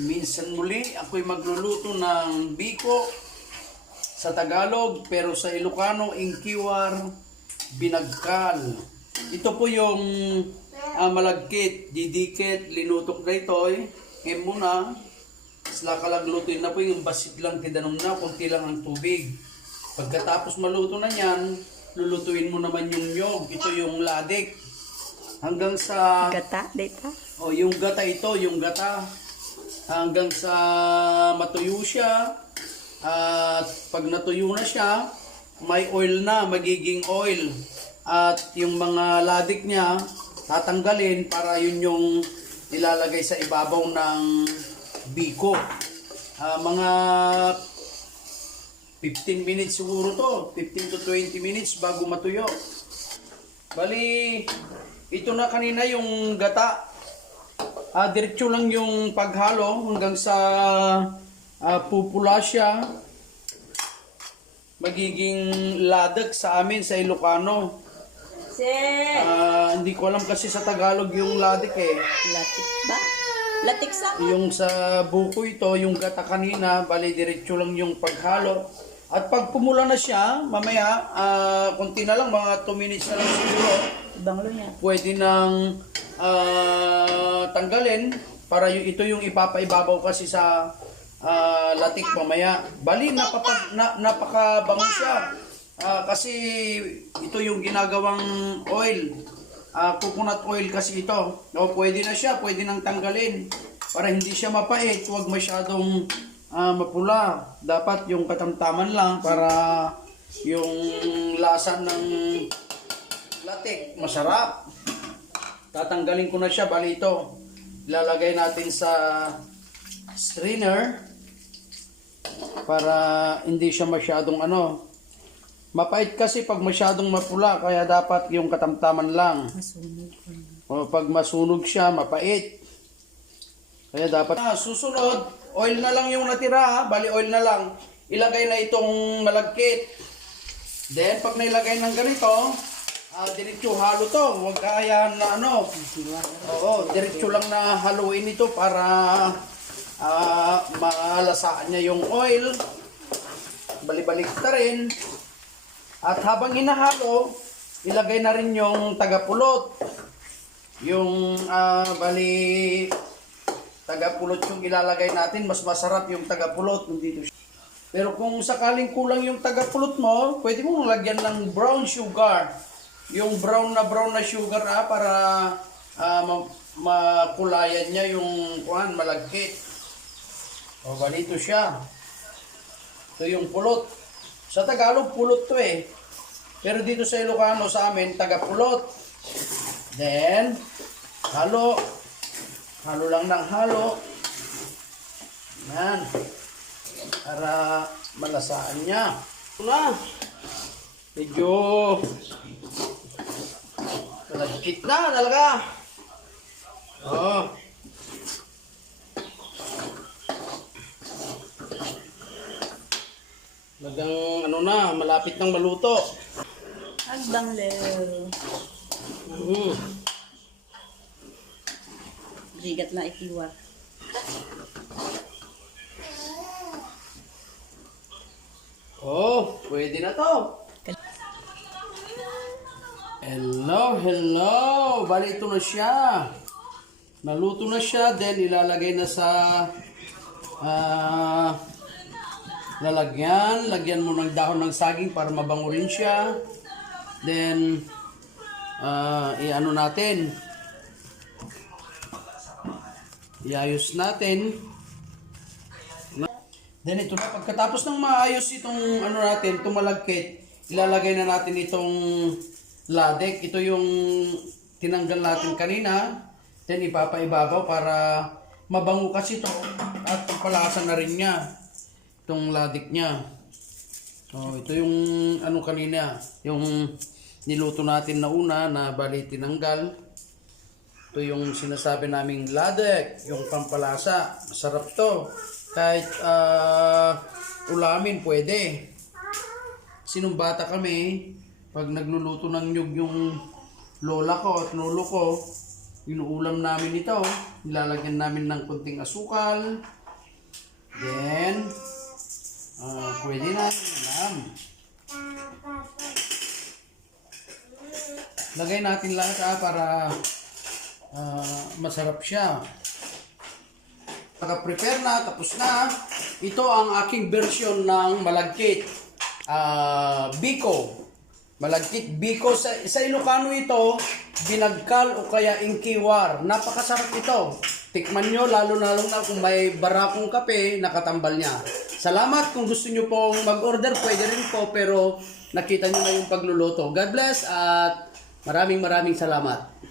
Minsan muli, ako'y magluluto ng biko sa Tagalog, pero sa Ilocano, ingkiwar, binagkal. Ito po yung malagkit, didikit, linutok na ito. Ngayon muna, sila kalaglutuin na po yung basit lang, tidanom na, kunti lang ang tubig. Pagkatapos maluto na yan, lulutuin mo naman yung nyog. Ito yung ladik. Hanggang sa... Gata, data? yung gata ito, yung gata. Hanggang sa matuyo siya. At pag natuyo na siya, may oil na, magiging oil. At yung mga ladik niya, tatanggalin para yun yung ilalagay sa ibabaw ng biko. Mga 15 minutes siguro to, 15 to 20 minutes bago matuyo. Bali, ito na kanina yung gata. Diretso lang yung paghalo hanggang sa pupula siya. Magiging ladak sa amin sa Ilocano. Hindi ko alam kasi sa Tagalog yung ladik eh. Latik ba? Latik sa? Yung sa buko ito, yung gata kanina, bali diretso lang yung paghalo. At pag pumula na siya, mamaya, konti na lang, mga 2 minutes na lang siguro, Banglo niya. pwede nang tanggalin para ito yung ipapaibabaw kasi sa latik mamaya. Bali, napakabango siya. Kasi ito yung ginagawang oil. Coconut oil kasi ito. Pwede na siya, pwede nang tanggalin. Para hindi siya mapait, huwag masyadong mapula. Dapat yung katamtaman lang para yung lasa ng latik masarap. Tatanggalin ko na siya, bali ito. Ilalagay natin sa strainer para hindi siya masyadong mapait kasi pag masyadong mapula, kaya dapat yung katamtaman lang. Masunog. Pag masunog siya, mapait. Kaya dapat susunod, oil na lang yung natira, bali oil na lang. Ilagay na itong malagkit. Then pag nailagay ng ganito, diretso halo to. Huwag kaya na diretso lang na haluin ito para malasaan niya yung oil. Bali-balik ta rin. At habang hinahalo, ilagay na rin yung tagapulot. Yung bali tagapulot yung ilalagay natin, mas masarap yung tagapulot dito. Pero kung sakaling kulang yung tagapulot mo, pwede mo lagyan ng brown sugar. Yung brown na sugar para makulayan niya yung malagkit. Bali ito siya. Ito yung pulot. Sa Tagalog, pulot to eh. Pero dito sa Ilocano, sa amin, tagapulot. Then, halo. Halo lang ng halo. Yan. Para malasaan niya. Ito na. Medyo malagkit na talaga. Talagang malapit nang maluto. Ang banglo. Bigat na ikiwa. Pwede na to. Hello. Bali ito na siya. Naluto na siya. Then ilalagay na sa lalagyan. Lagyan mo ng dahon ng saging para mabango rin siya. Then natin. Iayos natin. Then ito na, pagkatapos ng maayos itong natin, itong malagkit, ilalagay na natin itong ladek. Ito yung tinanggal natin kanina. Then ipapaibabaw para mabango kasi ito at pagpalasa na rin niya itong ladek niya. Ito yung kanina, yung niluto natin na una na bali tinanggal. Ito yung sinasabi naming ladek, yung pampalasa. Masarap to. Kahit ulamin pwede. Sinong bata kami, pag nagluluto ng nyug yung lola ko at lolo ko, Inuulam namin ito. Nilalagyan namin ng kunting asukal. Then, pwede natin ulam. Lagay natin lahat para masarap siya. Naka-prepare na, tapos na. Ito ang aking version ng malagkit. Biko. Malagkit biko. Sa Ilocano ito, binagkal o kaya ingkiwar. Napakasarap ito. Tikman nyo, lalo na kung may barakong kape, nakatambal niya. Salamat kung gusto nyo pong mag-order, pwede rin po, pero nakita nyo na yung pagluluto. God bless at maraming salamat.